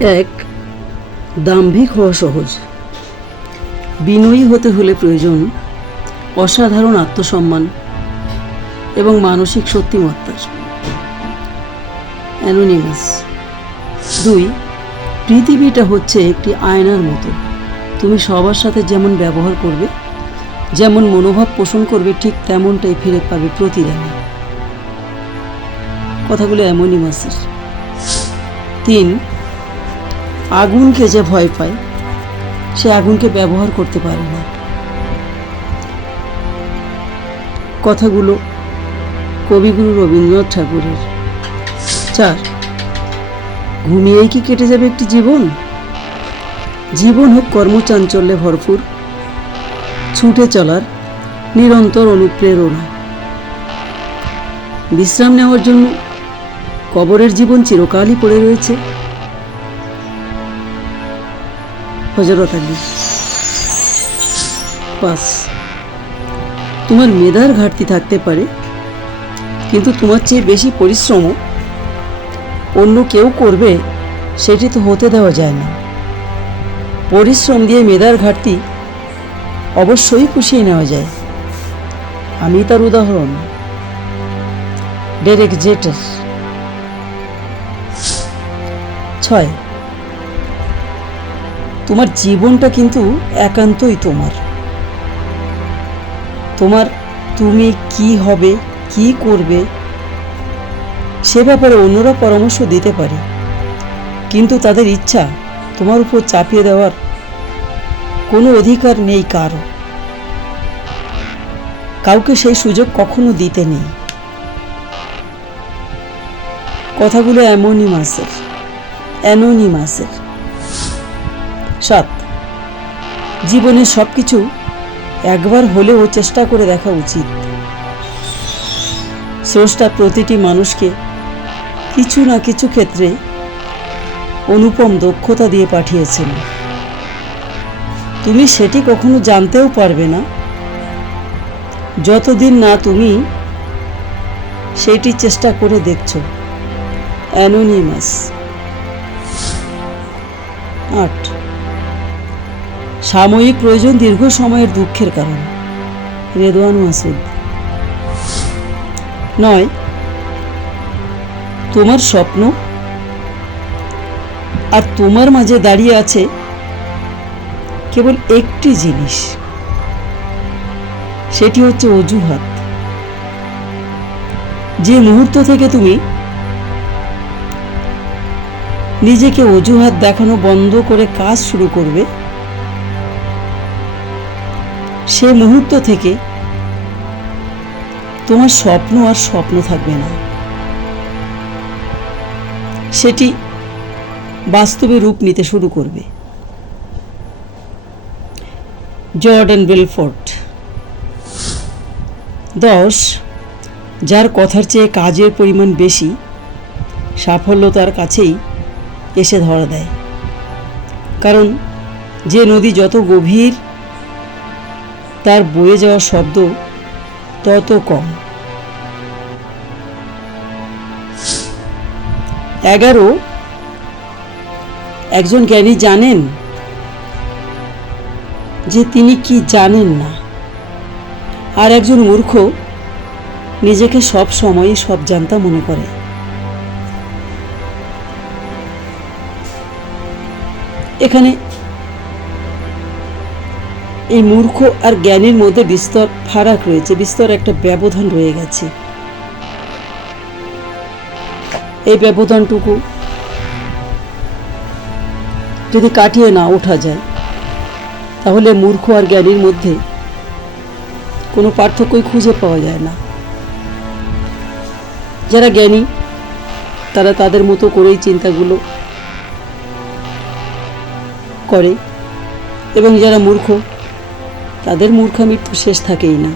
এক, দাম্ভিক হওয়া সহজ। বিনয়ী হতে হলে প্রয়োজন অসাধারণ আত্মসম্মান এবং মানসিক শক্তিমত্তার। অ্যানোনিমাস। 2, পৃথিবীটা হচ্ছে একটি আয়নার মতো। তুমি সবার সাথে যেমন ব্যবহার করবে, যেমন মনোভাব পোষণ করবে, ঠিক তেমনটাই ফিরে পাবে প্রতিদানে। কথাগুলো অ্যানোনিমাসের। 3, আগুনকে যে ভয় পায় সে আগুনকে ব্যবহার করতে পারে না। কথাগুলো কবিগুরু রবীন্দ্রনাথ ঠাকুরের। 4, ঘুমিয়েই কি কেটে যাবে একটি জীবন? জীবন হোক কর্মচাঞ্চল্যে ভরপুর, ছুটে চলার নিরন্তর অনুপ্রেরণা। বিশ্রাম নেওয়ার জন্য কবরের জীবন চিরকালই পড়ে রয়েছে। হযরত আলী। 5, তোমার মেধার ঘাটতি থাকতে পারে, কিন্তু তোমার চেয়ে বেশি পরিশ্রম অন্য কেউ করবে সেটি তো হতে দেওয়া যায় না। পরিশ্রম দিয়ে মেধার ঘাটতি অবশ্যই পুষিয়ে নেওয়া যায়। আমি তার উদাহরণ। ডেরেক জেটার। 6, তোমার জীবনটা কিন্তু একান্তই তোমার। তুমি কি হবে, কি করবে সে ব্যাপারে অন্যরা পরামর্শ দিতে পারে, কিন্তু তাদের ইচ্ছা তোমার উপর চাপিয়ে দেওয়ার কোনো অধিকার নেই কারো। কাউকে সেই সুযোগ কখনো দিতে নেই। কথাগুলো অ্যানোনিমাসের। 7, জীবনের সবকিছু একবার হলেও চেষ্টা করে দেখা উচিত। স্রষ্টা প্রতিটি মানুষকে কিছু না কিছু ক্ষেত্রে অনুপম দক্ষতা দিয়ে পাঠিয়েছেন। তুমি সেটি কখনো জানতেও পারবে না যতদিন না তুমি সেটি চেষ্টা করে দেখছো। অ্যানোনিমাস। 8, সাময়িক প্রয়োজন দীর্ঘ সময়ের দুঃখের কারণ। রেদওয়ান মাসুদ। 9, তোমার স্বপ্ন আর তোমার মাঝে দাঁড়িয়ে আছে কেবল একটি জিনিস, সেটি হচ্ছে অজুহাত। যে মুহূর্ত থেকে তুমি নিজেকে অজুহাত দেখানো বন্ধ করে কাজ শুরু করবে, সে মুহূর্ত থেকে তোমার স্বপ্ন আর স্বপ্ন থাকবে না, সেটি বাস্তবে রূপ নিতে শুরু করবে। জর্ডান বেলফোর্ট। 10, যার কথার চেয়ে কাজের পরিমাণ বেশি, সাফল্য তার কাছেই এসে ধরা দেয়। কারণ যে নদী যত গভীর, তার বয়ে যাওয়া শব্দ তত কম। 11, একজন জ্ঞানী জানেন যে তিনি কি জানেন না, আর একজন মূর্খ নিজেকে সব সময় সব জানতা মনে করে। এখানে এই মূর্খ আর জ্ঞানীর মধ্যে বিস্তর ফারাক রয়েছে, বিস্তর একটা ব্যবধান রয়ে গেছে। এই ব্যবধানটুকু যদি কাটিয়ে না ওঠা যায়, তাহলে মূর্খ আর জ্ঞানীর মধ্যে কোনো পার্থক্যই খুঁজে পাওয়া যায় না। যারা জ্ঞানী তারা তাদের মতো করেই চিন্তাগুলো করে, এবং যারা মূর্খ তাদের মূর্খামির তো শেষ থাকেই না।